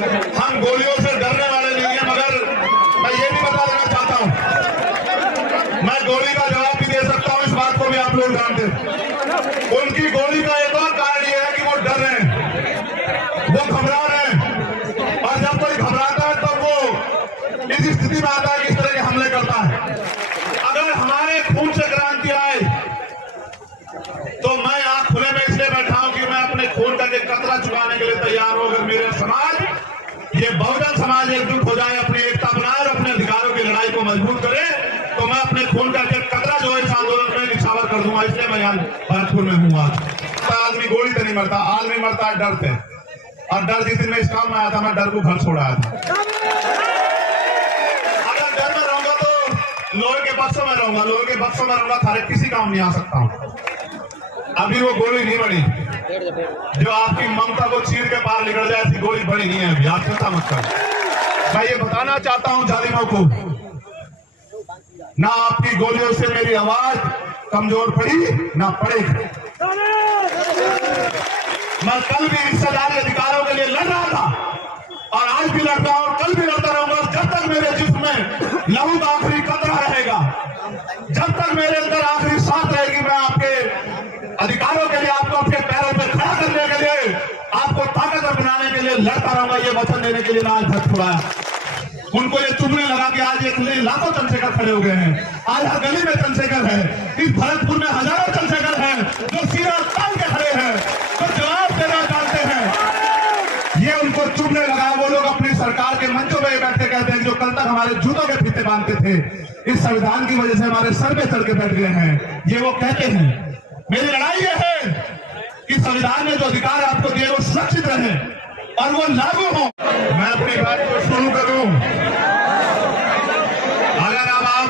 हम गोलियों से डरने वाले नहीं है, मगर मैं ये भी बता देना चाहता हूं, मैं गोली का जवाब भी दे सकता हूं, इस बात को भी आप लोग जानते हैं। उनकी गोली का एक और कारण यह है कि वो डर रहे हैं, वो घबरा रहे हैं, और जब कोई घबराता है तो वो इस स्थिति में आता है कि इस तरह के हमले करता है। अगर हमारे खून से क्रांति आए तो मैं आंख खुले में इसलिए बैठा हूं कि मैं अपने खून का एक कतरा चुकाने के लिए तैयार हूं। अगर मेरे समाज, ये बहुजन समाज एकजुट हो जाए, अपनी एकता बनाए और अपने अधिकारों की लड़ाई को मजबूत करे, तो मैं अपने खून का एक कतरा जो है इस आंदोलन में निछावर कर दूंगा। इसलिए मैं यहाँ भरतपुर में हूँ। आज आदमी गोली से नहीं मरता, आदमी मरता है डर से, और डर जिस दिन मैं इस काम में आया था, मैं डर को घर छोड़ाया था। अगर डर में रहूंगा तो लोहे के बक्सों में रहूंगा, लोहे के बक्सों में रहूंगा, थारे किसी काम नहीं आ सकता हूँ। अभी वो गोली नहीं बढ़ी जो आपकी ममता को चीर के पार निकल जाए, ऐसी गोली बड़ी नहीं है अभी, आप चिंता मत करो। मैं ये बताना चाहता हूं जालिमों को, ना आपकी गोलियों से मेरी आवाज कमजोर पड़ी ना पड़ेगी। मैं कल भी हिस्सेदारी अधिकारों के लिए लड़ रहा था और आज भी लड़ता हूं, कल भी लड़ता रहूंगा, जब तक मेरे जिस्म में लहू का आखिरी कतरा रहेगा, जब तक मेरे अंदर आखिरी सांस रहेगी, मैं आपके अधिकारों के लिए, आपको अपने पैरों पर खड़ा करने के लिए, आपको ताकतवर बनाने के लिए लड़ता रहूंगा। ये वचन देने के लिए मैं आज भक्त छुड़ाया। उनको ये चुभने लगा कि आज एक लाखों चंद्रशेखर खड़े हो गए हैं, आज हर गली में चंद्रशेखर है, इस भरतपुर में हजारों चंद्रशेखर हैं जो सीना तान के खड़े हैं, जो जवाब देना चाहते हैं। ये उनको चुभने लगा। वो लोग अपनी सरकार के मंचों में बैठ के कहते हैं, जो कल तक हमारे जूतों के फीते बांधते थे, इस संविधान की वजह से हमारे सर पे चढ़ के बैठ गए हैं। ये वो कहते हैं। मेरी लड़ाई यह है कि संविधान ने जो अधिकार आपको दिए वो सुरक्षित रहे और वो लागू हो। मैं अपनी बात को शुरू करूं, अगर अब आप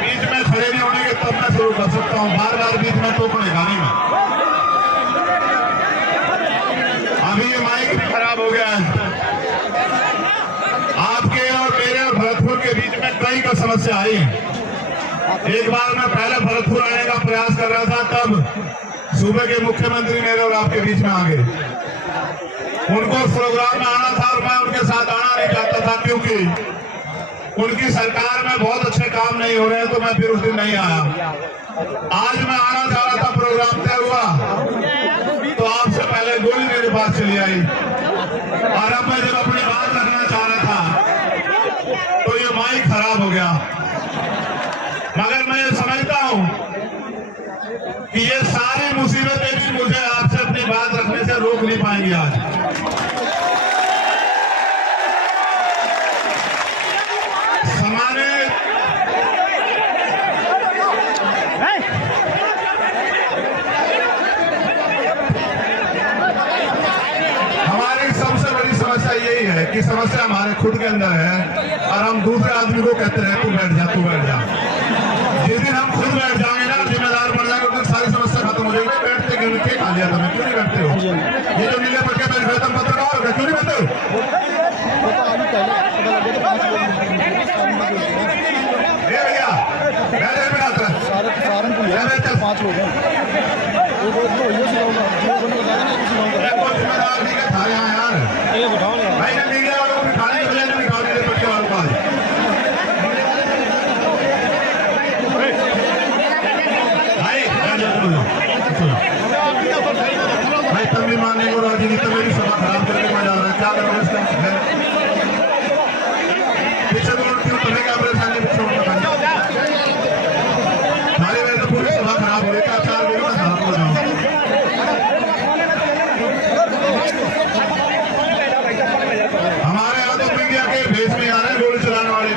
बीच में खड़े नहीं होंगे तब मैं शुरू कर सकता हूं। बार बार बीच में टोकने गाने में अभी ये माइक भी खराब हो गया है। आपके और मेरे और भरतपुर के बीच में कई का समस्या आई है। एक बार मैं पहले भरतपुर आने का प्रयास कर रहा था, तब सूबे के मुख्यमंत्री मेरे और आपके बीच में आ गए। उनको उस प्रोग्राम में आना था और मैं उनके साथ आना नहीं चाहता था, क्योंकि उनकी सरकार में बहुत अच्छे काम नहीं हो रहे हैं, तो मैं फिर उस दिन नहीं आया। आज मैं आना चाह रहा था, प्रोग्राम तय हुआ तो आपसे पहले गोली मेरे पास चली आई, और अब मैं जब अपनी बात रखना चाह रहा था तो ये माइक खराब हो गया। मगर मैं ये समझता हूं कि ये सारी मुसीबतें भी मुझे आपसे अपनी बात रखने से रोक नहीं पाएंगी। आज समाने हमारी सबसे बड़ी समस्या यही है कि समस्या हमारे खुद के अंदर है, और हम दूसरे आदमी को कहते हैं तू बैठ जा, तू बैठ जा। जिस दिन हम खुद बैठ जाएंगे ना, जिम्मेदार बन जाएंगे, उस दिन सारी समस्या खत्म हो जाएगी। बैठते क्यों नहीं, खा लिया तुम्हें, क्यों नहीं बैठते हो? ये जो नीले पट्टे बैठ गए, तुम पत्रकार हो गए, क्यों नहीं बैठते हो? भैया चल 5 लोग हैं, जिम्मेदार नहीं था यहाँ यार, भाई ने मीडिया वालों को बिठाने के लिए निकाल नीले पट्टे वालों को। भाई तब भी मानने को राजी नहीं, तब मेरी सभा खराब करके मैं जा रहा है, क्या करोगे इसका? पीछे तो तुम्हें क्या परेशानी, पीछे सारी वजह पूरी सभा खराब हो रही है। 4 लोगों में खराब हो जाऊँ। हमारे यहाँ तो मीडिया के भेष में आ रहे हैं गोली चलाने वाले।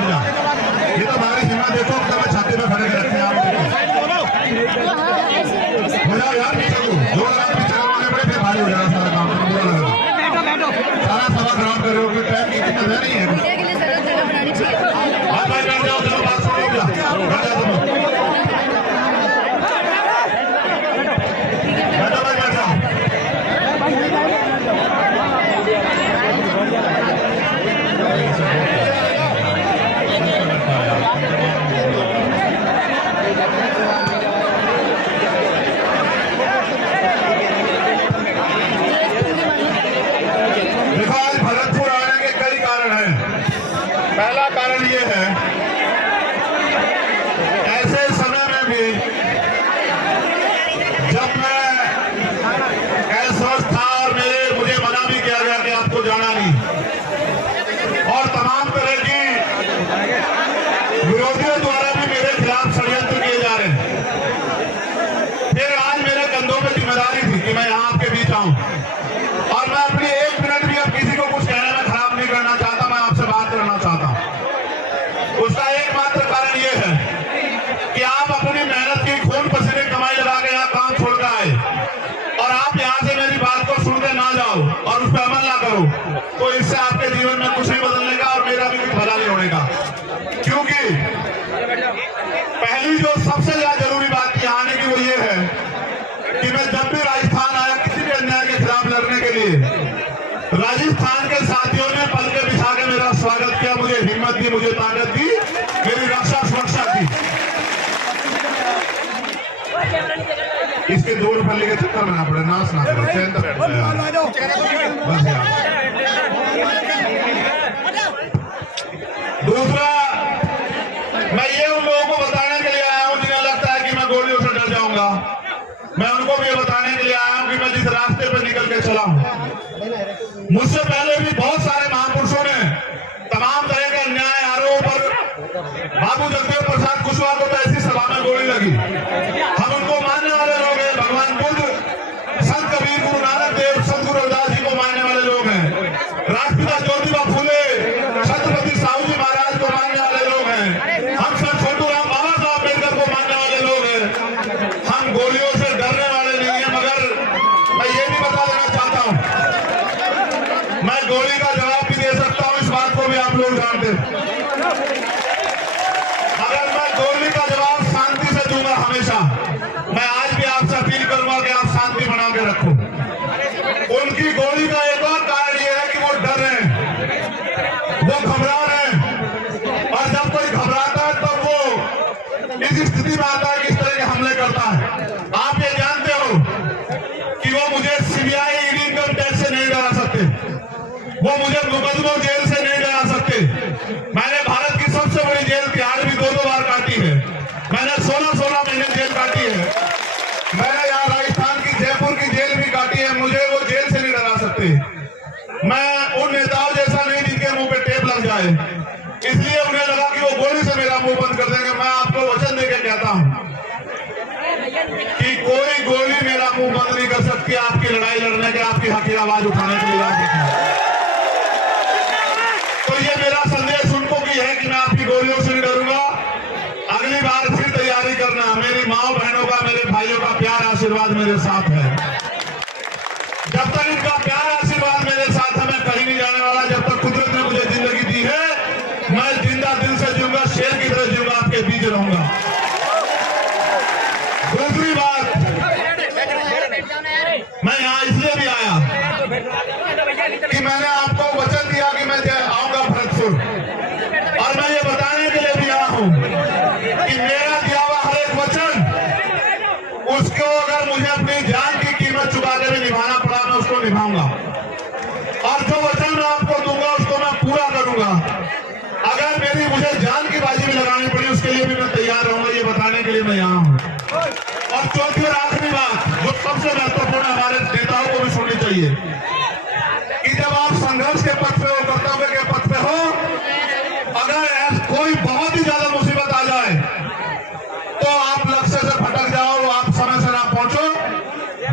ये तो हमारी सीमा देखो, तब मैं छाती में खड़े रखते हैं। आप हो जाओ यार, पीछे दो रात पीछे करवाने पड़े, फिर भारी हो जाएगा सारा काम, बुरा लगेगा। सारा सभा खराब कर रहे हो, फिर टाइम की मजा नहीं है। भाई बैठ जाओ, चलो बात सुनो, बैठ जाओ तुम, बैठो भाई, बैठ जाओ। देखो आज भरतपुर आने के की और तमाम तरह की विरोधियों द्वारा भी मेरे खिलाफ षड्यंत्र किए जा रहे हैं। फिर आज मेरे कंधों पे जिम्मेदारी थी कि मैं यहाँ आपके बीच आऊं और मैं अपनी 1 मिनट भी अब किसी को कुछ कहने में खराब नहीं करना चाहता। मैं आपसे बात करना चाहता हूं। उसका एकमात्र कारण यह है कि आप अपनी मेहनत की खून पसीने कमाई लगा के यहाँ काम छोड़ कर आए और आप यहाँ से मेरी बात को सुनकर ना जाओ और उस पर अमल ना करो, तो इससे आपके जीवन में कुछ नहीं बदलने का और मेरा भी कुछ भला नहीं होने का। क्योंकि पहली जो सबसे ज्यादा जरूरी बात यहाँ आने की वो ये है कि मैं जब भी राजस्थान आया किसी भी अन्याय के खिलाफ लड़ने के लिए, राजस्थान के साथियों ने पल के बिछा के मेरा स्वागत किया, मुझे हिम्मत दी, मुझे ताकत दी, मेरी रक्षा सुरक्षा की। इसके 2 रुपये के चक्कर में ना पड़े, नाश ना करो, चैन तक बस यार। दूसरा, मैं ये उन लोगों को बताने के लिए आया हूं जिन्हें लगता है कि मैं गोलियों से डर जाऊंगा। मैं उनको भी ये बताने के लिए आया हूं कि मैं जिस रास्ते पर निकल के चला हूं, मुझसे पहले भी बहुत सारे महापुरुषों ने तमाम तरह के अन्याय आरोप पर बाबू जगदेव प्रसाद कुशवाहा को तो ऐसी सभा में गोली लगी। हम उनको मानने वाले लोग हैं। भगवान बुद्ध, संत कबीर, गुरु नानक देव, संत गुरु रविदास जी को मानने वाले लोग हैं। राष्ट्रपिता ज्योतिबा फूले, छत्रपति साहू जी महाराज को मानने वाले लोग हैं। हम सर छोटू राम बाबा साहब अम्बेडकर को मानने वाले लोग हैं। हम गोलियों से डरने वाले नहीं है। मगर मैं ये भी बता देना चाहता हूं, मैं गोली का जवाब भी दे सकता हूं, इस बात को भी आप लोग जानते हैं। अगर मैं गोली का जवाब शांति से दूंगा हमेशा, मैं आज भी आपसे अपील करूंगा कि आप शांति बना के रखो। उनकी गोली का एक और कारण यह है कि वो डर रहे हैं, वो घबरा रहे हैं, और जब कोई घबराता है तो वो इस स्थिति में आता है कि इस तरह के हमले करता है। आप ये जानते हो कि वो मुझे सीबीआई, ईडी, इनकम टैक्स से नहीं डरा सकते, वो मुझे मुकदमों जेल से नहीं डरा सकते। मैंने भारत की सबसे बड़ी जेल तिहाड़ भी 2-2 बार काटी है। मैंने 16-16 महीने जेल काटी है। मैंने यहाँ राजस्थान की जयपुर की जेल भी काटी है। मुझे वो जेल से नहीं डरा सकते। मैं उन नेताओं जैसा नहीं जिनके मुंह पे टेप लग जाए, इसलिए उन्हें लगा कि वो गोली से मेरा मुंह बंद कर देंगे। मैं आपको वचन देकर कहता हूं कि कोई गोली मेरा मुंह बंद नहीं कर सकती आपकी लड़ाई लड़ने के, आपकी हक की आवाज उठाने के लिए। तो ये मेरा संदेश उनको भी है कि मैं आपकी गोलियों से नहीं डरूंगा। अगली बार फिर तैयारी करना। मेरी माओ बहनों का, मेरे भाइयों का प्यार आशीर्वाद मेरे साथ है। जब तक इनका प्यार आशीर्वाद मेरे साथ है, मैं कहीं नहीं जाने वाला। जब तक कुदरत ने मुझे जिंदगी दी है, मैं जिंदा दिल से जीऊंगा, शेर की तरह जीऊंगा, आपके बीच रहूंगा। दूसरी बात, मैं यहाँ इसलिए भी आया कि मैंने आपको वचन दिया कि मैं आऊंगा भरतपुर, और मैं ये बताने के लिए भी आया हूं कि मेरा दिया हुआ हर एक वचन, उसको अगर मुझे अपनी जान की कीमत चुका के भी निभाना पड़ा, मैं उसको निभाऊंगा। और जो वचन मैं आपको दूंगा उसको मैं पूरा करूंगा। अगर मेरी मुझे जान की बाजी भी लगानी पड़ी, उसके लिए भी मैं तैयार रहूंगा। ये बताने के लिए मैं यहाँ हूं। और चौथी और आखिरी बात, जो सबसे महत्वपूर्ण हमारे नेताओं को भी सुननी चाहिए, कि जब आप संघर्ष के पथ पे हो, कर्तव्य के पथ पे हो, अगर कोई बहुत ही ज्यादा मुसीबत आ जाए तो आप लक्ष्य से भटक जाओ, आप समय से ना पहुंचो,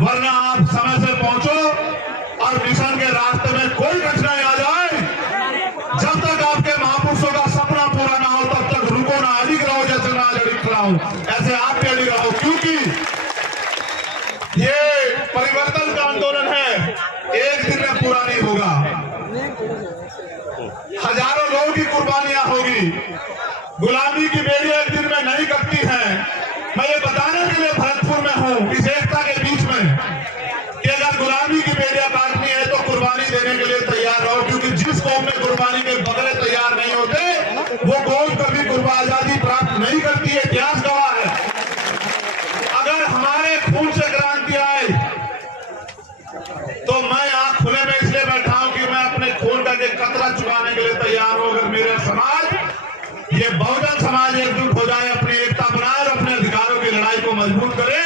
वरना आप समय से पहुंचो और मिशन के रास्ते में कोई कठिनाई आ जाए, जब तक आपके महापुरुषों का सपना पूरा ना हो तब तक रुको ना, अडिग रहो। जैसे मैं आज अडिग रहा हूं, ऐसे आप भी अडिग रहो, क्योंकि ये परिवर्तन का आंदोलन है, एक दिन में पूरा नहीं होगा। हजारों लोगों की कुर्बानियां होगी। गुलामी की बेड़ियां एक दिन में नहीं कटती हैं। मैं ये बताने के लिए भरतपुर में हूं, इस एकता के बीच में, कि अगर गुलामी की बेड़ियां काटनी है तो कुर्बानी देने के लिए तैयार रहो। क्योंकि जिस कौम में कुर्बानी के बगैर तैयार नहीं होते, वो कौम कभी आजादी प्राप्त नहीं करती है। इतिहास गवाह है। अगर हमारे खून से क्रांति आए तो मैं यहाँ खुले में इसलिए बैठा हूं कि मैं अपने खून का एक कतरा चुकाने के लिए तैयार हूं। अगर मेरे समाज, ये बहुजन समाज एकजुट हो जाए, अपनी एकता बनाए और अपने अधिकारों की लड़ाई को मजबूत करे,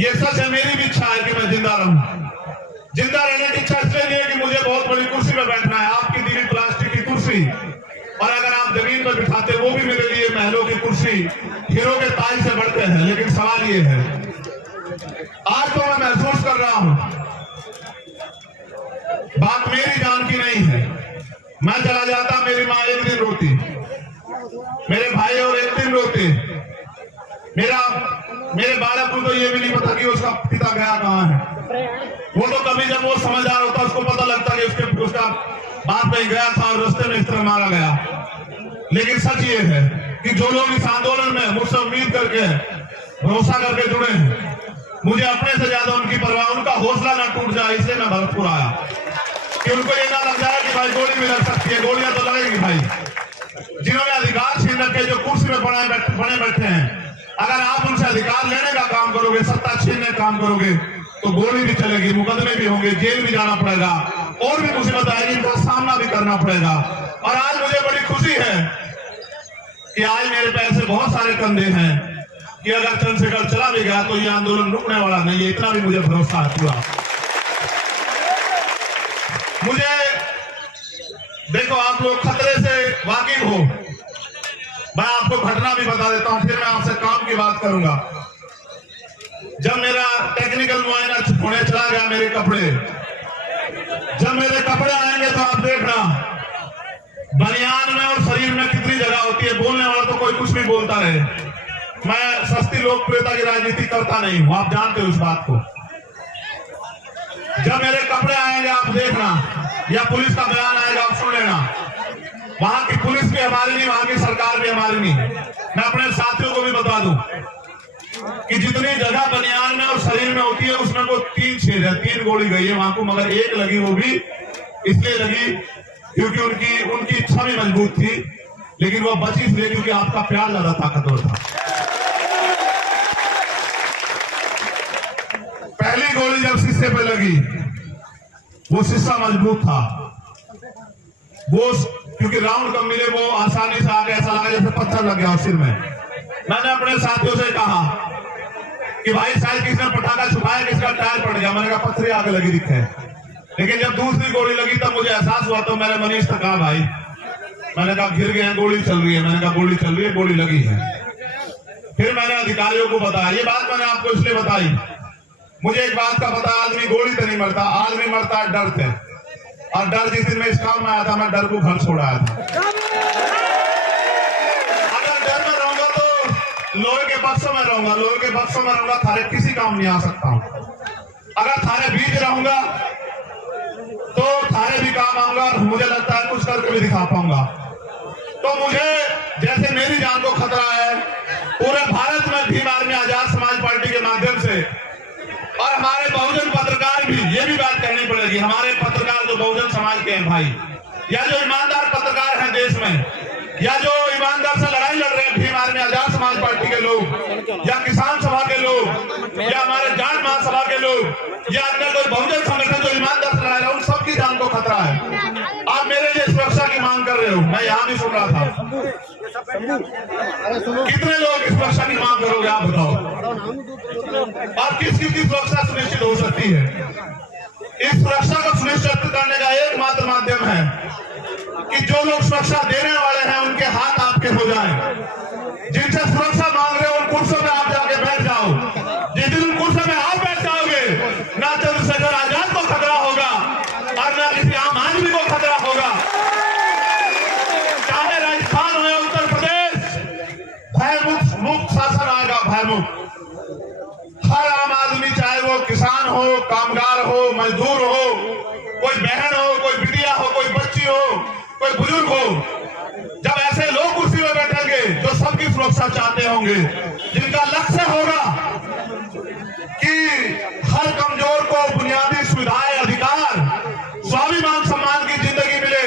ये सच है, मेरी भी इच्छा है कि मैं जिंदा रहूं। जिंदा रहने की इच्छा इसलिए नहीं है कि मुझे बहुत बड़ी कुर्सी में बैठना है, आपकी दी हुई प्लास्टिक की कुर्सी, और अगर आप जमीन पर बिठाते वो भी मेरे लिए महलों की कुर्सी, हीरो के ताज से बढ़ते हैं। लेकिन सवाल ये है, आज तो मैं महसूस कर रहा हूं बात मेरी जान की नहीं है। मैं चला जाता, मेरी माँ एक दिन रोती, मेरे भाई और एक दिन रोते, मेरे बालक को तो ये भी नहीं पता कि उसका पिता गया कहाँ है। वो तो कभी जब वो समझदार होता उसको पता लगता कि उसका बाप कहीं गया था और रास्ते में इस तरह मारा गया। लेकिन सच ये है कि जो लोग इस आंदोलन में मुझसे उम्मीद करके, भरोसा करके जुड़े हैं, मुझे अपने से ज्यादा उनकी परवाह, उनका हौसला ना टूट जाए, इसलिए मैं भरतपुर आया कि उनको ये ना लग जाए कि भाई गोली भी लग सकती है। गोलियां तो लगेगी भाई, जिन्होंने अधिकार छीन रखे, जो कुर्सी में बने बैठे हैं, अगर आप उनसे अधिकार लेने का काम करोगे, सत्ता छीनने का काम करोगे, तो गोली भी चलेगी, मुकदमे भी होंगे, जेल भी जाना पड़ेगा, और भी मुसीबत आएगी, इनका सामना भी करना पड़ेगा। और आज मुझे बड़ी खुशी है कि आज मेरे पैर से बहुत सारे कंधे हैं कि अगर चंद्रशेखर चला भी गया तो ये आंदोलन रुकने वाला नहीं है, इतना भी मुझे भरोसा है पूरा। मुझे देखो, आप लोग खतरे से वाकिफ हो, मैं आपको घटना भी बता देता हूं, फिर मैं आपसे काम की बात करूंगा। जब मेरा टेक्निकल मुआयना होने चला गया, मेरे कपड़े, जब मेरे कपड़े आएंगे तो आप देखना बनियान में और शरीर में कितनी जगह होती है। बोलने वाला तो कोई कुछ भी बोलता रहे, मैं सस्ती लोकप्रियता की राजनीति करता नहीं हूं, आप जानते हो इस बात को। जब मेरे कपड़े आएंगे आप देखना, या पुलिस का बयान आएगा आप सुन लेना, वहां की पुलिस भी हमारी नहीं, वहां की सरकार भी हमारी नहीं। मैं अपने साथियों को भी बता दूं कि जितनी जगह बनियान में और शरीर में होती है उसमें वो 3 छेद है, 3 गोली गई है वहां को, मगर एक लगी, वो भी इसलिए लगी क्योंकि उनकी इच्छा भी मजबूत थी, लेकिन वो बची इसलिए क्योंकि आपका प्यार ज्यादा ताकतवर था। पहली गोली जब शीशे पे लगी, वो शीशा मजबूत था, वो क्योंकि राउंड कम मिले, वो आसानी से आगे ऐसा लगा जैसे पत्थर लग गया सिर में। मैंने अपने साथियों से कहा कि भाई शायद किसने पटाखा छुपाया, किसका टायर पड़ गया। मैंने कहा पत्थर आगे लगी दिखे। लेकिन जब दूसरी गोली लगी तब मुझे एहसास हुआ, तो मैंने मनीष से कहा भाई, मैंने कहा गिर गए हैं, गोली चल रही है। मैंने कहा गोली चल रही है, गोली लगी है। फिर मैंने अधिकारियों को बताया, ये बात मैंने आपको इसलिए बताई, मुझे एक बात का पता, आदमी गोली से नहीं मरता, आदमी मरता है डर से। और डर जिस दिन मैं इस काम में आया था, मैं डर को घर छोड़ आया था। अगर डर में रहूंगा तो लोहे के बक्सों में रहूंगा, लोहे के बक्सों में रहूंगा, थारे किसी काम नहीं आ सकता हूं। अगर थारे बीच रहूंगा तो थारे भी काम आऊंगा, और मुझे लगता है कुछ करके भी दिखा पाऊंगा। तो मुझे, जैसे मेरी जान को खतरा है, पूरे भारत में भीम आर्मी आजाद समाज पार्टी के माध्यम से, और हमारे बहुजन पत्रकार भी, ये भी बात कहनी पड़ेगी, हमारे पत्रकार जो बहुजन समाज के हैं भाई, या जो ईमानदार पत्रकार हैं देश में, या जो ईमानदार से लड़ाई लड़ रहे हैं भीम आर्मी आजाद समाज पार्टी के लोग, या किसान सभा के लोग, या हमारे जाट महासभा के लोग, या अन्य कोई बहुजन संगठन जो ईमानदार से लड़ा रहे हैं, उन सबकी जान को खतरा है। आप मेरे लिए सुरक्षा की मांग कर रहे हो, मैं यहाँ भी सुन रहा था। कितने लोग इस सुरक्षा की मांग करोगे आप बताओ, और किस किस की सुरक्षा सुनिश्चित हो सकती है? इस सुरक्षा को सुनिश्चित करने का एकमात्र माध्यम है कि जो लोग सुरक्षा देने वाले हैं उनके हाथ आपके हो जाएं। जिनसे सुरक्षा मांग रहे हो उन कुर्सियों में आप जाके बैठ जाओ। जिस दिन उन कुर्सियों में आप बैठ जाओगे, ना चंद्रशेखर आजाद को खतरा होगा और ना किसी आम आदमी को खतरा होगा। चाहे राजस्थान हो या उत्तर प्रदेश, भयमुक्त शासन आएगा, भयमुक्त। हर आम आदमी, चाहे वो किसान हो, कामगार हो, मजदूर हो, कोई बहन हो, कोई बिटिया हो, कोई बच्ची हो, कोई बुजुर्ग हो, जब ऐसे लोग कुर्सी में बैठेंगे जो सबकी सुरक्षा चाहते होंगे, जिनका लक्ष्य होगा कि हर कमजोर को बुनियादी सुविधाएं, अधिकार, स्वाभिमान, सम्मान की जिंदगी मिले,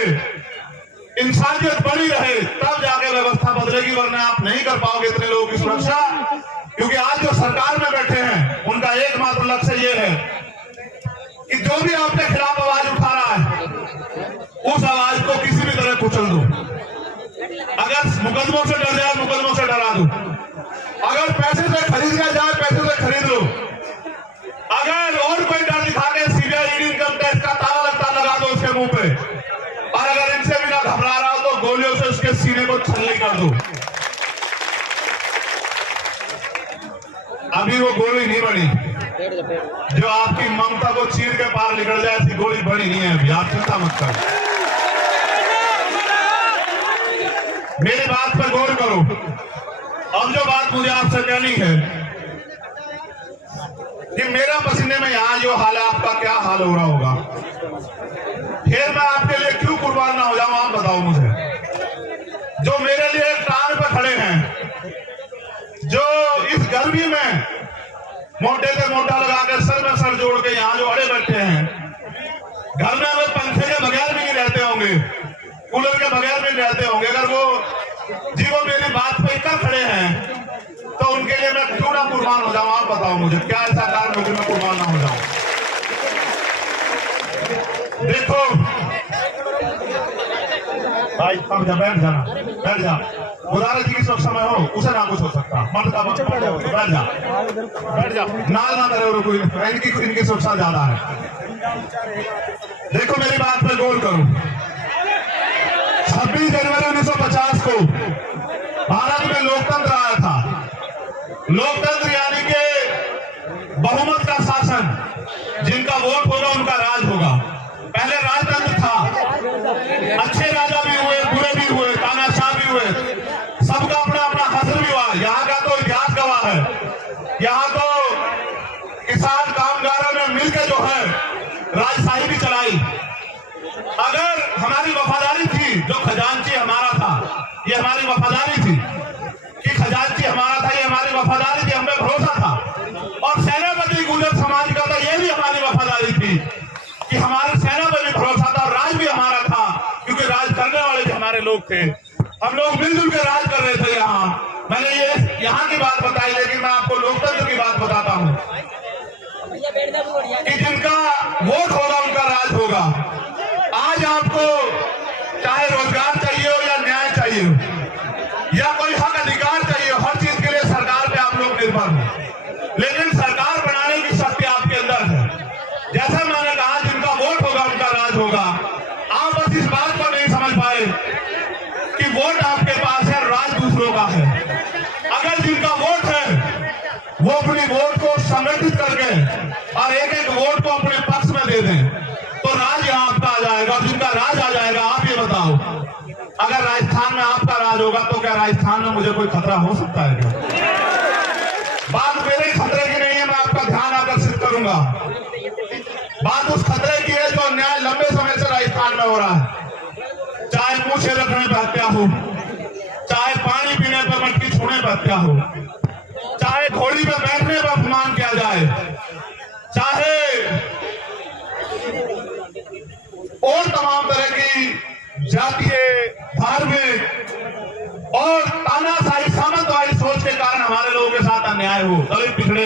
इंसानियत बनी रहे, तब जाके व्यवस्था बदलेगी, वरना आप नहीं कर पाओगे इतने लोगों की सुरक्षा। क्योंकि आज जो सरकार में बैठे हैं उनका एकमात्र लक्ष्य ये है कि जो भी आपके खिलाफ आवाज उठा रहा है, उस आवाज को किसी भी तरह कुचल दो। अगर मुकदमों से डर जाए, मुकदमों से डरा दो। अगर पैसे से खरीदा जाए, पैसे से खरीद लो। कर दो। अभी वो गोली नहीं बनी जो आपकी ममता को चीर के पार निकल जाए, ऐसी गोली बनी नहीं है अभी, आप चिंता मत करो। मेरी बात पर गौर करो। अब जो बात मुझे आपसे कहनी है कि मेरा पसीने में यहाँ जो हाल है, आपका क्या हाल हो रहा होगा, फिर मैं आपके लिए क्यों कुर्बान ना हो जाऊं, आप बताओ मुझे। जो मेरे लिए टांग पे खड़े हैं, जो इस गर्मी में मोटे से मोटा लगाकर सर में सर जोड़ के यहाँ जो अड़े बैठे हैं, घर में वो पंखे के बगैर भी नहीं रहते होंगे, कूलर के बगैर भी रहते होंगे, अगर वो जीवो मेरी बात पे कर खड़े हैं तो उनके लिए मैं क्यों ना कुर्बान हो जाऊं, आप बताओ मुझे, क्या ऐसा कारण है कि मैं कुर्बान ना हो जाऊं। देखो भाई, हम जा, बैठ जाना, बैठ जा। गुजारा जी की सुरक्षा में हो, उसे ना कुछ हो सकता, मर्द का वक्त बैठ जा, बैठ जा, नाल ना करे कोई, इनकी सुरक्षा ज्यादा है। देखो मेरी बात पर गौर करो। 26 जनवरी 1950 को भारत में लोकतंत्र आया था। लोकतंत्र यानी कि बहुमत का शासन, जिनका वोट होगा उनका राज होगा। पहले राजतंत्र था, अच्छे राजा भी हुए, बुरे भी हुए, तानाशाह भी हुए, सबका अपना अपना हसर भी हुआ। यहाँ का तो इतिहास गवाह है, यहाँ तो किसान कामगारों ने मिलकर जो है राजशाही भी चलाई। अगर हमारी वफादारी थी, जो खजांची हमारा था, ये हमारी वफादारी थी कि खजांची हमारा था, ये हमारी वफादारी थी, हमें भरोसा था। और सेनापति गुर्जर समाज का था, ये भी हमारी वफादारी थी कि हमारे सेना पर भी भरोसा था, और राज भी हमारा था, क्योंकि राज करने वाले भी हमारे लोग थे। हम लोग मिलजुल के राज कर रहे थे। यहाँ मैंने ये यहाँ की बात बताई, लेकिन मैं आपको लोकतंत्र की बात बताता हूँ कि जिनका वोट होगा उनका राज होगा। आज आपको चाहे रोजगार चाहिए हो या न्याय चाहिए हो या कोई हक अधिकार चाहिए हो, हर चीज के लिए सरकार पे आप लोग निर्भर हो, लेकिन सरकार बनाने की शक्ति आपके अंदर है। जैसा मैंने कहा, जिनका वोट होगा उनका राज होगा। आप बस इस बात को नहीं समझ पाए कि वोट आपके पास है, राज दूसरों का है। अगर जिनका वोट है वो अपनी वोट को संगठित करके और एक एक वोट को अपने पक्ष में दे दें तो राज यहाँ आपका आ जाएगा। और जिनका राज आ जाएगा, आप ये बताओ, अगर राजस्थान में आपका राज होगा तो क्या राजस्थान में मुझे कोई खतरा हो सकता है क्या? बात मेरे खतरे की नहीं है, मैं आपका ध्यान आकर्षित करूंगा। बात उस खतरे की है जो अन्याय लंबे समय से राजस्थान में हो रहा है। चाहे पूछे रखने पर हत्या हो, चाहे पानी पीने पर मटकी छूने पर हत्या हो, चाहे घोड़ी पर बैठने पर अपमान किया जाए, चाहे और तमाम तरह की जातीय, धार्मिक और तानाशाही सामंतवादी सोच के कारण हमारे लोगों के साथ अन्याय हो, दलित, पिछड़े,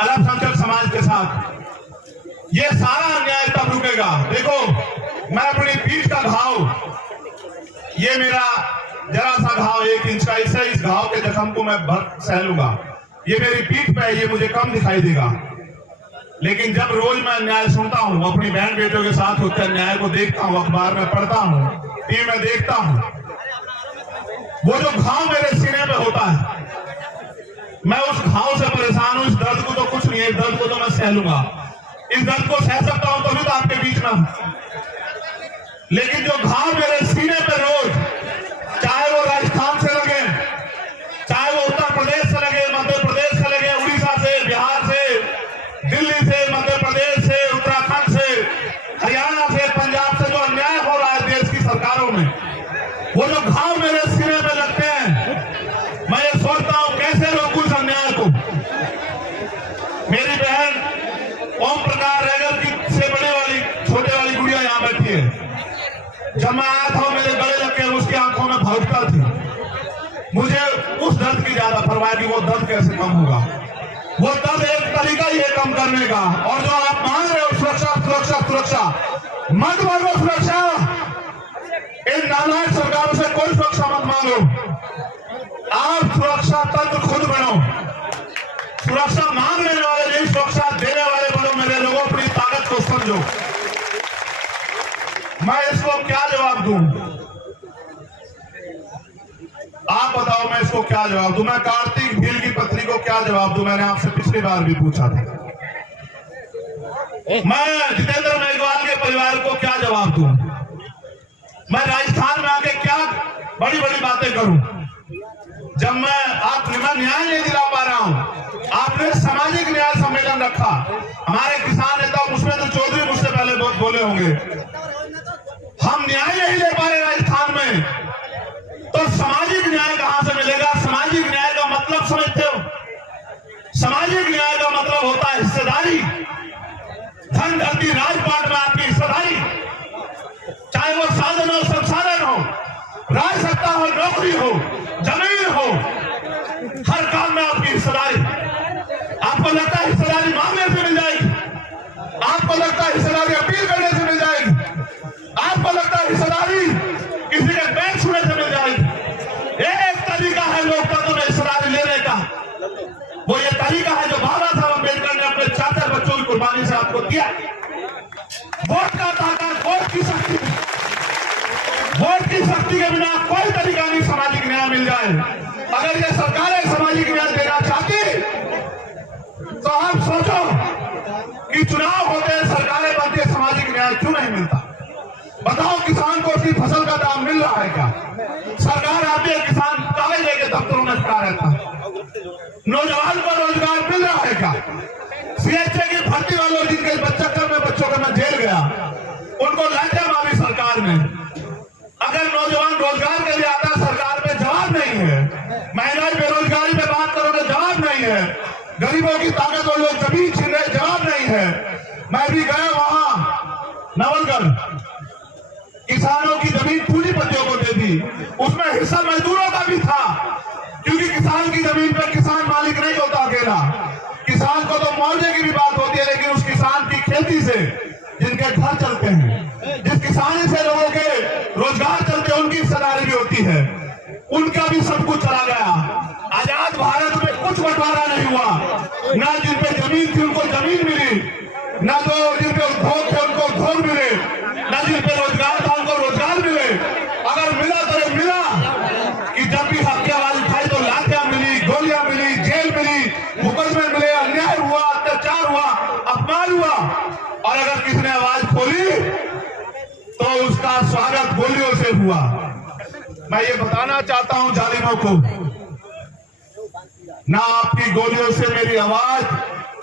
अल्पसंख्यक समाज के साथ, ये सारा अन्याय तब रुकेगा। देखो, मैं अपनी पीठ का घाव, ये मेरा जरा सा घाव 1 इंच का, इससे इस घाव के जख्म को मैं सह लूंगा। ये मेरी पीठ पे है, ये मुझे कम दिखाई देगा, लेकिन जब रोज मैं अन्याय सुनता हूँ, अपनी बहन बेटों के साथ होते अन्याय को देखता हूँ, अखबार में पढ़ता हूँ, टीवी में देखता हूँ, वो जो घाव मेरे सीने पे होता है, मैं उस घाव से परेशान हूँ। इस दर्द को तो कुछ नहीं है, इस दर्द को तो मैं सह लूंगा, इस दर्द को सह सकता हूँ, तभी तो आपके बीच में हूं। लेकिन जो घाव मेरे सीने पे रोज, चाहे वो राजस्थान से लगे, चाहे वो उत्तर प्रदेश से लगे, मध्य प्रदेश से लगे, उड़ीसा से, बिहार से, दिल्ली से, मध्य प्रदेश से, उत्तराखंड से, हरियाणा से, पंजाब से, जो अन्याय हो रहा है देश की सरकारों में, वो जो घाव मेरे सिरे में लगते हैं, मैं ये सोचता हूं कैसे रोकूं इस अन्याय को। मेरी बहन ओम प्रकाश रैगर की से बड़े वाली छोटे वाली गुड़िया यहाँ बैठी है। जब मैं आया था मेरे गले लग के उसकी आंखों में भौंकता थी। मुझे उस दर्द की ज्यादा परवाह थी, वो दर्द कैसे कम होगा। वो दर्द एक तरीका ही है कम करने का। और जो आप मांग रहे हो सुरक्षा सुरक्षा सुरक्षा, मत मांगो सुरक्षा। इन नालायक सरकारों से कोई सुरक्षा मत मांगो, आप सुरक्षा तंत्र खुद बनो। सुरक्षा मांग लेने वाले नहीं, सुरक्षा देने वाले बनो। मेरे लोगों, अपनी ताकत को समझो। मैं इसको क्या जवाब दूं? इसको क्या जवाब दूं? मैं कार्तिक भील की पत्नी को क्या जवाब दूं? मैंने आपसे पिछली बार भी पूछा था। मैं जितेंद्र मेघवाल के परिवार को क्या जवाब दूं? मैं राजस्थान में आके क्या बड़ी बड़ी बातें करूं? जब मैं न्याय नहीं दिला पा रहा हूं। आपने सामाजिक न्याय सम्मेलन रखा, हमारे किसान नेता पुष्पेंद्र चौधरी मुझसे पहले बहुत बोले होंगे, हम न्याय नहीं ले पा रहे राजस्थान में, तो सामाजिक न्याय कहां से मिलेगा? सामाजिक न्याय का मतलब समझते हो? सामाजिक न्याय का मतलब होता है हिस्सेदारी। धन धरती राजपाट में आपकी हिस्सेदारी, चाहे वो साधन हो, संसाधन हो, राज सत्ता हो, नौकरी हो, जमीन हो, हर काम में आपकी हिस्सेदारी। आपको लगता है हिस्सेदारी मांगने से मिल जाएगी? आपको लगता है हिस्सेदारी अपील करने से मिल जाएगी? आपको लगता है हिस्सेदारी किसी के बैंक छूने से मिल जाएगी? एक तरीका है लोकतंत्र में हिस्सेदारी लेने का, वो ये तरीका है जो बाबा साहब अम्बेडकर ने अपने 4 बच्चों की कुर्बानी से आपको दिया। वोट का ताकत, वोट की शक्ति, वोट की शक्ति के बिना कोई तरीका नहीं सामाजिक न्याय मिल जाए। अगर ये सरकारें सामाजिक न्याय देना चाहती तो आप सोचो कि चुनाव होते हैं, सरकारें बनती है, सामाजिक न्याय क्यों नहीं मिलता? बताओ, किसान को उसकी फसल का दाम मिल रहा है क्या? सरकार आती है, किसान कागज लेके दफ्तरों में खड़ा रहता है। नौजवान को रोजगार मिल रहा है क्या? सीएचए की भर्ती वालों जिनके बच्चों को मैं जेल गया, उनको लाठियां मारी सरकार ने। अगर नौजवान रोजगार के लिए आता है, सरकार में जवाब नहीं है। महंगाई बेरोजगारी पे बात करोगे, जवाब नहीं है। गरीबों की ताकत और लोग जमीन छीन रहे, जवाब नहीं है। मैं भी गया वहां नवलगढ़, किसानों की जमीन पूंजीपतियों को दे दी, उसमें हिस्सा मजदूरों का भी था, क्योंकि किसान की जमीन पर किसान मालिक नहीं होता अकेला। किसान को तो मुआवजे की भी बात होती है, लेकिन उस किसान की खेती से जिनके घर चलते हैं, जिस किसानी से लोगों के रोजगार चलते हैं, उनकी हिस्सेदारी भी होती है। उनका भी सब कुछ चला गया। आजाद भारत में कुछ बंटवारा नहीं हुआ। ना जिन पे जमीन थी उनको जमीन मिली, ना जो जिन पे उद्योग थे उनको उद्योग मिले, ना जिन पे रोजगार था उनको रोजगार मिले। अगर मिला तो मिला कि जब भी हत्या वाली खाई तो लाठियां मिली, गोलियां मिली, जेल मिली, मुकदमे मिले, अन्याय हुआ, अत्याचार हुआ, अपमान हुआ। और अगर किसी ने आवाज खोली तो उसका स्वागत गोलियों से हुआ। मैं ये बताना चाहता हूं जालिमों को, ना आपकी गोलियों से मेरी आवाज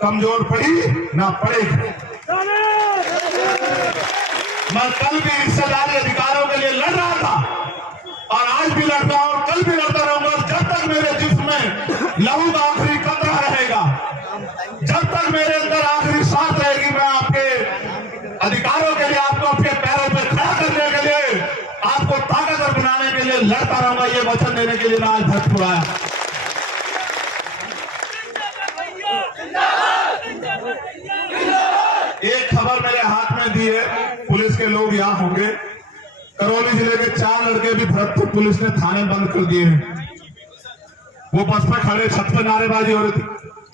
कमजोर पड़ी ना पड़ेगी। मैं कल भी हिस्सेदारी अधिकारों के लिए लड़ रहा था और आज भी लड़ रहा हूं, कल भी लड़ता रहूंगा। जब तक मेरे जिस्म में लहू का आखिरी कतरा रहेगा, जब तक मेरे अंदर आखिरी सांस रहेगी, मैं आपके अधिकारों के लिए, आपको अपने पैरों पे खड़ा करने के लिए, आपको ताकतवर बनाने के लिए लड़ता रहूंगा। ये वचन देने के लिए मैं आज भरतपुर आया। एक खबर मेरे हाथ में दी है, पुलिस के लोग यहाँ होंगे। करौली जिले के 4 लड़के भी भरतपुर पुलिस ने थाने बंद कर दिए हैं। वो बस में खड़े, छत पे नारेबाजी हो रही थी,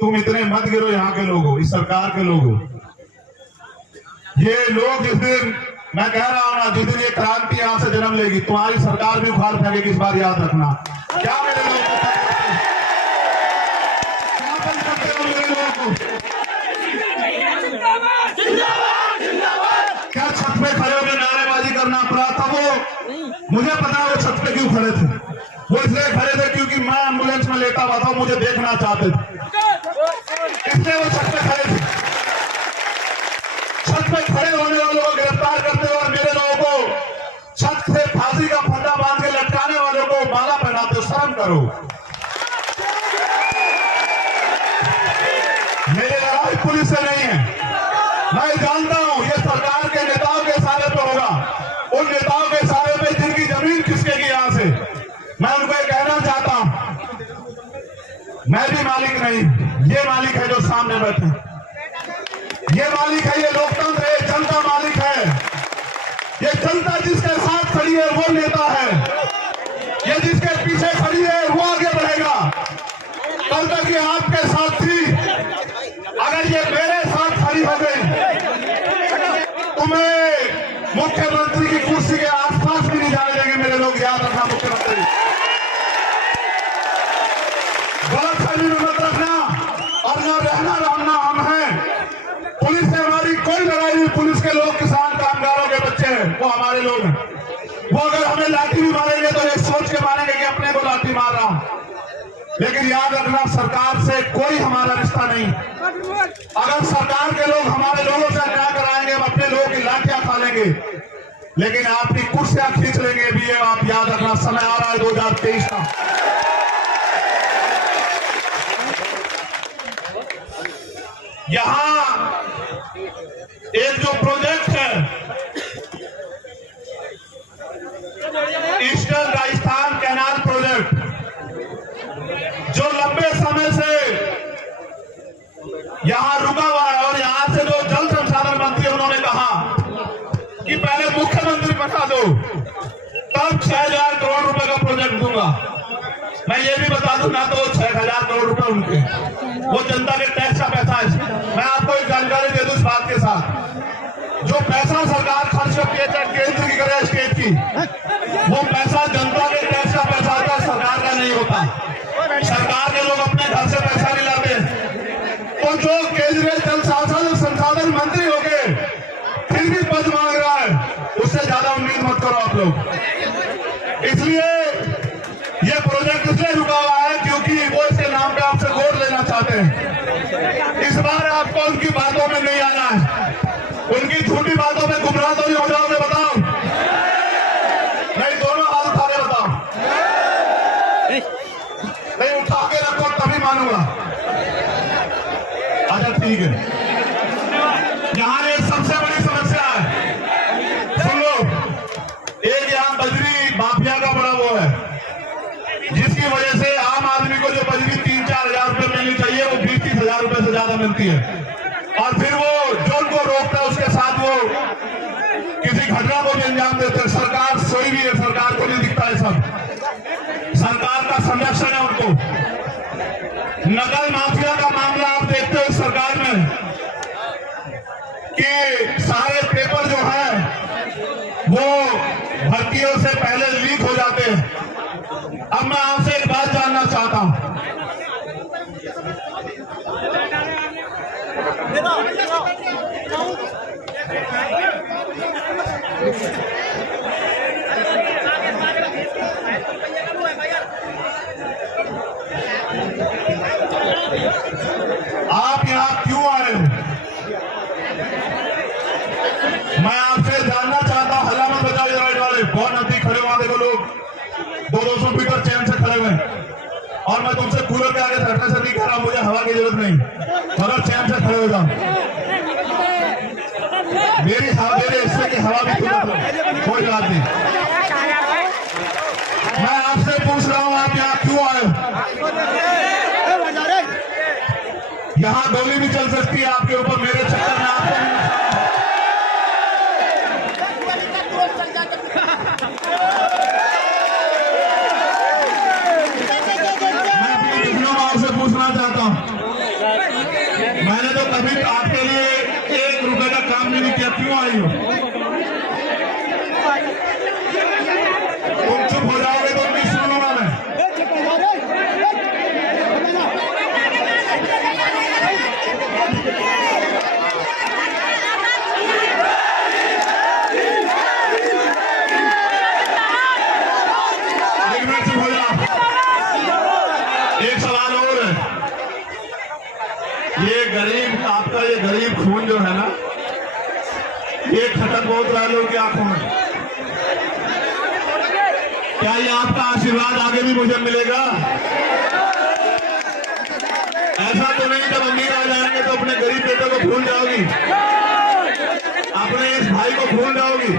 तुम इतने मत गिरो, यहाँ के लोग हो, इस सरकार के लोग हो। ये लोग जिस दिन, मैं कह रहा हूं ना, जिस दिन ये क्रांति यहां से जन्म लेगी, तुम्हारी सरकार भी उखाड़ फेंकेगी। इस बार याद रखना। क्या मेरे लोग क्या छत पे खड़े होकर नारेबाजी करना पड़ा था? वो मुझे पता है वो छत पे क्यों खड़े थे। वो इसलिए खड़े थे क्योंकि मैं एम्बुलेंस में लेटा हुआ था, मुझे देखना चाहते थे, इसलिए वो छत पे खड़े थे। छत पे खड़े होने वालों को गिरफ्तार करते हो और मेरे लोगों को छत से फांसी का फंदा बांध के लटकाने वालों को माला पहनाते हो, शर्म करो। मेरी लड़ाई पुलिस से नहीं है। मैं जानता हूं ये सरकार के नेताओं के इशारे पे होगा, उन नेताओं के इशारे पे जिनकी जमीन खिसकेगी यहां से। मैं उनको ये कहना चाहता हूं, मैं भी मालिक नहीं, ये मालिक है जो सामने बैठे, ये मालिक है, ये लोकतंत्र है, जनता मालिक है। ये जनता जिसके साथ खड़ी है वो नेता है, ये जिसके पीछे खड़ी है वो आगे बढ़ेगा। कल तक ये आपके साथ थी, अगर ये मेरे साथ खड़ी हो गई, तुम्हें मुख्यमंत्री की कुर्सी के आसपास भी नहीं जाने देंगे मेरे लोग, याद रखना। मुख्यमंत्री गलतफहमी में मत रखना और न रहना रामना हम हैं। पुलिस से हमारी कोई लड़ाई नहीं। पुलिस के लोग किसान कामगारों के बच्चे हैं, वो हमारे लोग हैं। वो अगर हमें लाठी भी मारेंगे तो ये सोच के मारेंगे कि अपने को लाठी मार रहा हूं। लेकिन याद रखना, सरकार से कोई हमारा रिश्ता नहीं। अगर सरकार के लोग हमारे लोगों से अन्याय कराएंगे, हम अपने लोगों की लाठियां खा लेंगे, लेकिन आपकी कुर्सियां खींच लेंगे भी। ये आप याद रखना, समय आ रहा है 2023 का। यहां एक जो प्रोजेक्ट है ईस्टर्न राजस्थान कैनाल प्रोजेक्ट, जो लंबे समय से यहां रुका हुआ है, और यहां से जो जल संसाधन मंत्री उन्होंने कहा कि पहले मुख्यमंत्री बता दो तब 6,000 करोड़ रुपए का प्रोजेक्ट दूंगा। मैं ये भी बता दूं, ना तो 6,000 करोड़ रुपए उनके, वो जनता के टैक्स का पैसा है। मैं आपको एक जानकारी दे दूं इस बात के साथ, जो पैसा सरकार खर्च करती है, चाहे केंद्र की करे स्टेट की, वो पैसा जनता के टैक्स का पैसा होता है, सरकार का नहीं होता। सरकार के लोग अपने घर से पैसा नहीं लाते। तो जो केंद्रीय जल संसाधन मंत्री हो गए फिर भी पद मांग रहा है, उससे ज्यादा उम्मीद मत करो आप लोग। इसलिए ये प्रोजेक्ट इसलिए रुका हुआ है क्योंकि वो इसके नाम पे आपसे वोट लेना चाहते हैं। इस बार आपको उनकी बातों में नहीं आना है, उनकी झूठी बातों में गुमराह तो नहीं हो जाओगे, बताओ। नहीं, दोनों हाथ उठा के बताओ। नहीं, उठा के रखो तभी मानूंगा। अच्छा ठीक है। यहां एक सबसे बड़ी समस्या है, सुन लो। एक यहां बजरी माफिया का बड़ा वो है, जिसकी वजह से आम आदमी को जो बजरी 3-4 हजार रुपए मिलनी चाहिए वो 20-30 हजार रुपए से ज्यादा मिलती है। और फिर वो जो उनको रोकता है उसके साथ वो किसी घटना को भी अंजाम देते हैं। सरकार सोई भी है, सरकार को नहीं दिखता है, सब सरकार का संरक्षण है उनको। नकल माफिया का मामला आप देखते हो सरकार में कि सारे पेपर जो है वो भर्तियों से पहले लीक हो जाते हैं। अब मैं आपसे एक बात जानना चाहता हूं, आप यहां क्यों आए? मैं आपसे जानना चाहता हूं। हल्ला मत बजाइए राइट वाले, बहुत नजदीक खड़े वहां देखो लोग 200 मीटर चैन से खड़े हुए। और मैं तुमसे कूलर के आगे बैठने से नहीं कह रहा, मुझे हवा की जरूरत नहीं, मगर चैन से खड़े हो जाओ। मेरे हिस्से की हवा भी कोई बात नहीं। मैं आपसे पूछ रहा हूं, आप यहाँ क्यों आए? यहाँ गोली भी चल सकती है आपके ऊपर, मेरे चक्कर में आपको मैं अपनी डिप्लोमा से पूछना चाहता हूं, मैंने तो कभी आपके लिए 1 रुपए का काम नहीं किया, क्यों आई हो? तुम चुप हो जाओगे तो नहीं सुनूंगा मैं। एक सवाल और है, ये गरीब, आपका ये गरीब खून जो है ना, ये खटक बहुत रहा लोगों की आंखों में। क्या ये आपका आशीर्वाद आगे भी मुझे मिलेगा? ऐसा तो नहीं जब अमीर आ जाएंगे तो अपने गरीब बेटे को भूल जाओगी, अपने इस भाई को भूल जाओगी।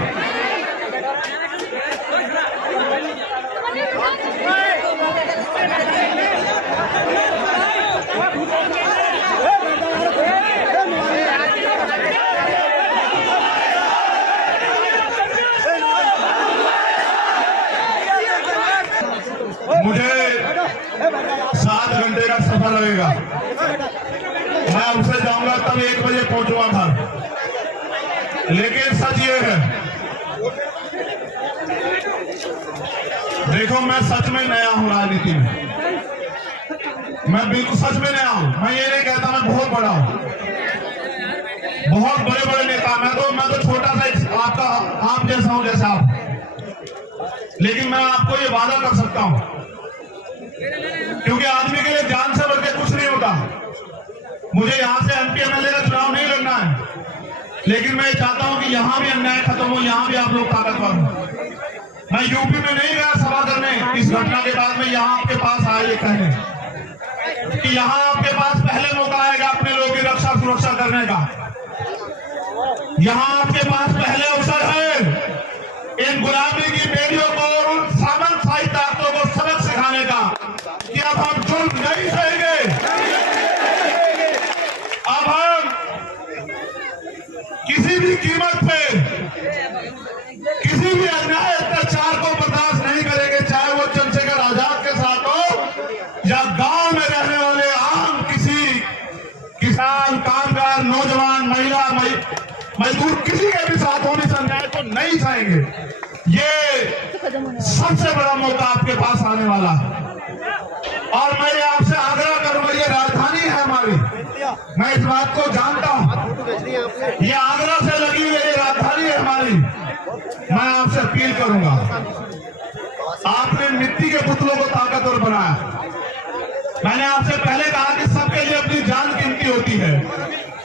मुझे 7 घंटे का सफर लगेगा। मैं उनसे जाऊंगा तब 1 बजे पहुंचूंगा घर। लेकिन सच ये है, देखो मैं सच में नया हूं राजनीति में। मैं बिल्कुल सच में नहीं आऊं, मैं ये नहीं कहता मैं बहुत बड़ा हूं, बहुत बड़े बड़े नेता। मैं तो छोटा सा आपका आप जैसा हूं जैसा आप, लेकिन मैं आपको ये वादा कर सकता हूं, क्योंकि आदमी के लिए जान से बढ़ के कुछ नहीं होता। मुझे यहाँ से एमपी एमएलए का चुनाव नहीं लड़ना है, लेकिन मैं चाहता हूं कि यहाँ भी अन्याय खत्म हो, यहाँ भी आप लोग ताकतवर हो। मैं यूपी में नहीं गया सभा करने, इस घटना के बाद में यहाँ आपके पास आया ये कहने कि यहाँ आपके पास पहले मौका आएगा अपने लोगों की रक्षा सुरक्षा करने का। यहाँ आपके पास पहले अवसर है इन गुलामी की बेड़ियों को और उन सामंतशाही ताकतों को सबक सिखाने का कि अब हम जुल्म नहीं सहेंगे, अब हम किसी भी कीमत पे किसी भी अन्याय अत्याचार को बर्दाश्त नहीं करेंगे, चाहे वो चंद्रशेखर आजाद के साथ हो या गांव में रहने वाले आम किसी किसान, कामगार, नौजवान, महिला, मजदूर किसी के भी साथ होने से अन्याय को नहीं सहेंगे। ये सबसे बड़ा मौका आपके पास आने वाला है और मैं आपसे आग्रह करूंगा, ये राजधानी है हमारी, मैं इस बात को जानता हूं, ये आगरा से लगी हुई राजधानी है हमारी। मैं आपसे अपील करूंगा, आपने मिट्टी के पुतलों को ताकतवर बनाया। मैंने आपसे पहले कहा कि सबके लिए अपनी जान कीमती होती है,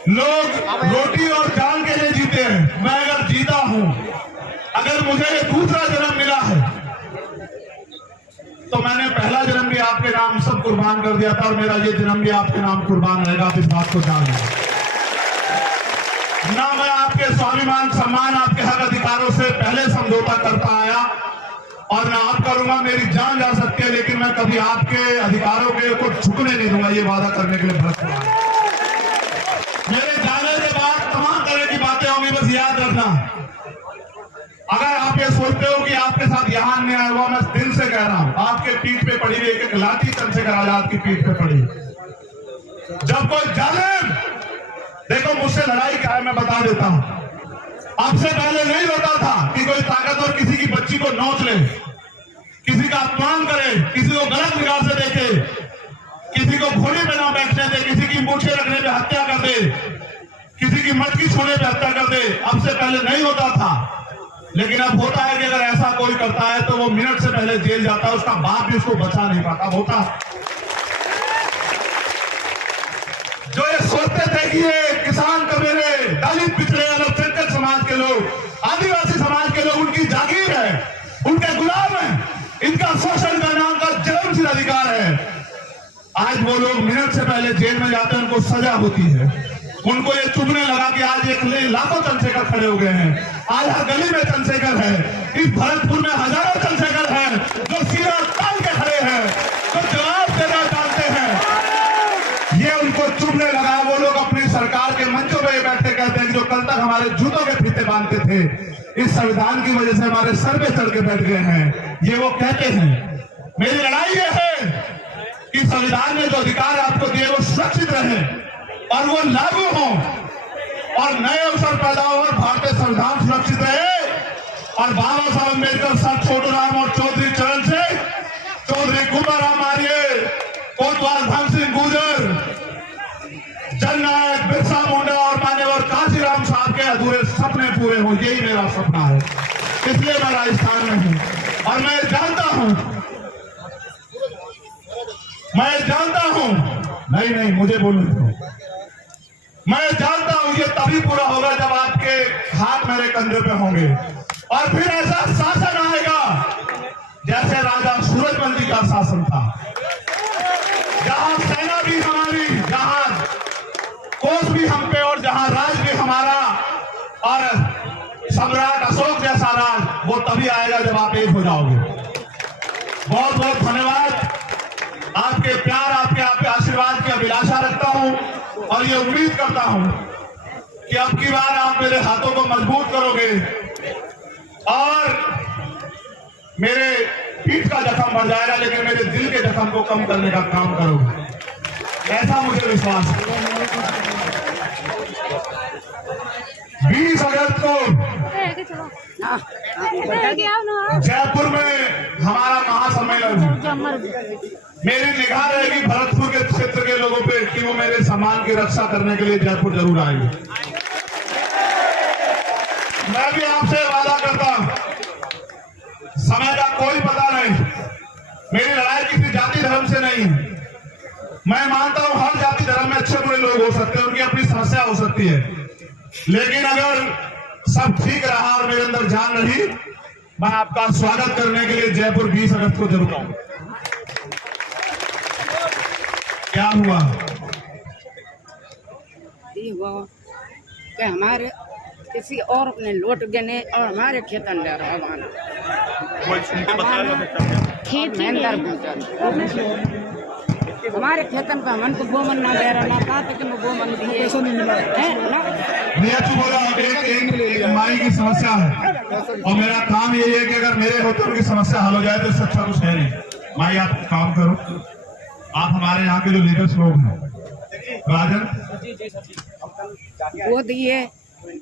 लोग रोटी और जान के लिए जीते हैं। मैं अगर जीता हूं, अगर मुझे ये दूसरा जन्म मिला है, तो मैंने पहला जन्म भी आपके नाम सब कुर्बान कर दिया था और मेरा ये जन्म भी आपके नाम कुर्बान रहेगा। आप इस बात को जान लें। ना मैं आपके स्वाभिमान, सम्मान, आपके हक अधिकारों से पहले समझौता करता आया और ना आप करूंगा। मेरी जान जा सकती है, लेकिन मैं कभी आपके अधिकारों के को झुकने नहीं दूंगा। ये वादा करने के लिए भरत मेरे जाने के बाद तमाम तरह की बातें होंगी, बस याद रखना। अगर आप ये सोचते हो कि आपके साथ यहाँ अन्याय हुआ, मैं दिल से कह रहा हूं, आपके पीठ पे पड़ी हुई एक लाठी चंद्रशेखर आजाद की पीठ पे पड़ी। जब कोई जालिम, देखो मुझसे लड़ाई क्या है मैं बता देता हूं, आपसे पहले नहीं होता था कि कोई ताकतवर किसी की बच्ची को नोच ले, किसी का अपमान करे, किसी को गलत निगाह से देखे, किसी को घोड़े पे ना बैठने दे, किसी की मूछें रखने पे हत्या कर दे, किसी की मटकी छोड़ने पे हत्या कर दे। अब से पहले नहीं होता था, लेकिन अब होता है कि अगर ऐसा कोई करता है तो वो मिनट से पहले जेल जाता है, उसका बाप भी उसको बचा नहीं पाता। होता जो ये सोचते थे कि ये किसान कबीले, दलित, पिछड़े, अल्पसंख्यक समाज के लोग, आदिवासी समाज के लोग उनकी जागीर है, उनके गुलाम है, इनका शोषण करना उनका जन्मसिद्ध अधिकार है, आज वो लोग मिनट से पहले जेल में जाते हैं, उनको सजा होती है। उनको ये चुभने लगा कि आज एक लाखों चंद्रशेखर खड़े हो गए हैं, आज हर गली में चंद्रशेखर है, इस भरतपुर में हजारों चंद्रशेखर हैं जो सीना तान के खड़े हैं, जो जवाब देना जानते हैं। ये उनको चुभने लगा। वो लोग अपनी सरकार के मंचों पे बैठे कहते हैं कि जो कल तक हमारे जूतों के फीते बांधते थे, इस संविधान की वजह से हमारे सर पे चढ़ के बैठ गए हैं। ये वो कहते हैं। मेरी लड़ाई ये है कि संविधान ने जो अधिकार आपको दिए वो सुरक्षित रहे और वो लागू हो और नए अवसर पैदा हो और भारतीय संविधान सुरक्षित रहे और बाबा साहब अम्बेडकर, सर छोटूराम और चौधरी चरण सिंह, चौधरी कुंभाराम आर्य, कोतवाल धन सिंह गुर्जर, जननायक बिरसा मुंडा और मान्यवर काशीराम साहब के अधूरे सपने पूरे हो। यही मेरा सपना है, इसलिए मैं राजस्थान में हूं और मैं जानता हूं, नहीं मुझे बोलने दो, मैं जानता हूं ये तभी पूरा होगा जब आपके हाथ मेरे कंधे पे होंगे और फिर ऐसा शासन आएगा जैसे राजा सूरजमल का शासन था, जहां सेना भी हमारी, जहां कोष भी हम पे और जहां राज भी हमारा और सम्राट अशोक जैसा राज, वो तभी आएगा जब आप एक हो जाओगे। बहुत बहुत धन्यवाद। आपके प्यार, आपके आशीर्वाद की अभिलाषा रखता हूं और ये उम्मीद करता हूं कि अब की बार आप मेरे हाथों को मजबूत करोगे और मेरे पीठ का जख्म बढ़ जाएगा, लेकिन मेरे दिल के जख्म को कम करने का काम करोगे, ऐसा मुझे विश्वास है। 20 अगस्त को जयपुर में हमारा महासम्मेलन है। मेरी निगाह रहेगी भरतपुर के मेरे सम्मान की रक्षा करने के लिए जयपुर जरूर आएंगे। मैं भी आपसे वादा करता हूं, समय का कोई पता नहीं, मेरी लड़ाई किसी जाति धर्म से नहीं। मैं मानता हूं हर जाति धर्म में अच्छे बुरे लोग हो सकते हैं, उनकी अपनी समस्या हो सकती है, लेकिन अगर सब ठीक रहा और मेरे अंदर जान रही, मैं आपका स्वागत करने के लिए जयपुर 20 अगस्त को जरूर आऊंगा। क्या हुआ? ये हुआ कि हमारे किसी और ने लौट गए और हमारे खेतन ले रहा हमारे खेतन पे हमन को गोमन ना दे रहा, ना कहा था कि मैं गोमन दिए बोला। एक माई की समस्या है और मेरा काम यही है कि अगर मेरे होते उनकी समस्या हल हो जाए तो इससे अच्छा कुछ है नहीं। माई आप काम करो, आप हमारे यहाँ के जो लीडर्स लोग हैं, राजन वो दिए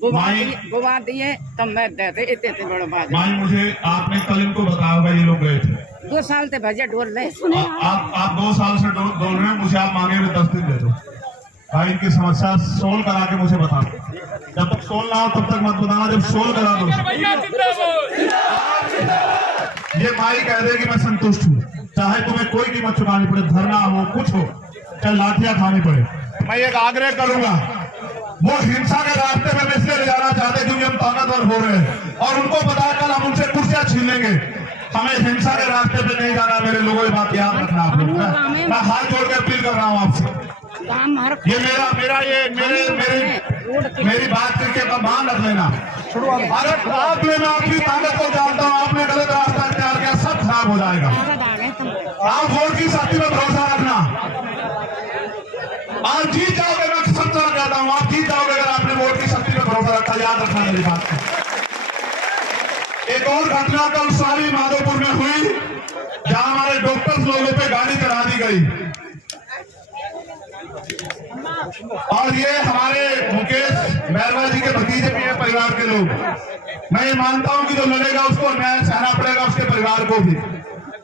गुवा दिए तब मैं देते इतने बड़े बात। माई मुझे आपने कल इनको बताया होगा, ये लोग गए थे 2 साल से भजे डोल रहे। आप 2 साल से डोल रहे हैं, मुझे आप मांगे हुए 10 दिन दे दो भाई, इनकी समस्या सोल्व करा के मुझे बता दो। जब तक सोल्व ना हो तब तक मत बताना, जब सोल्व करा दो। ये माई कह दे कि मैं संतुष्ट हूँ, चाहे तुम्हें कोई कीमत चुकानी पड़े, धरना हो कुछ हो, चाहे लाठियां खानी पड़े। मैं एक आग्रह करूंगा, वो हिंसा के रास्ते में इसलिए ले जाना चाहते क्योंकि हम ताकतवर हो रहे हैं और उनको पता है कल हम उनसे कुर्सियां छीन लेंगे। हमें हिंसा के रास्ते पे नहीं जाना, मेरे लोगों, ये बात याद रखना आप लोग। मैं हाथ जोड़ के अपील कर रहा हूँ आपसे, ये मेरी बात करके मान रख लेना। अगर आप में मैं आपकी ताकत को जानता हूँ, आपने गलत रास्ता इख्तियार किया, सब खराब हो जाएगा। आप वोट की शक्ति में भरोसा रखना, आप जीत जाओगे। मैं सच कहता हूँ, आप जीत जाओगे अगर आपने वोट की शक्ति में भरोसा रखा। याद रखना मेरी बात को। एक और घटना कल स्वामी माधोपुर में हुई, जहां हमारे डॉक्टर्स लोगों पे गाड़ी चढ़ा दी गई और ये हमारे मुकेश मेहरवा जी के भतीजे भी है, परिवार के लोग। मैं ये मानता हूं कि जो लड़ेगा उसको न्याय सहना पड़ेगा, उसके परिवार को भी,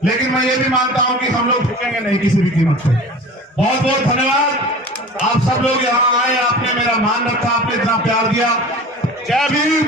लेकिन मैं ये भी मानता हूं कि हम लोग झुकेंगे नहीं किसी भी कीमत पे। बहुत बहुत धन्यवाद, आप सब लोग यहाँ आए, आपने मेरा मान रखा, आपने इतना प्यार दिया। जय भीम।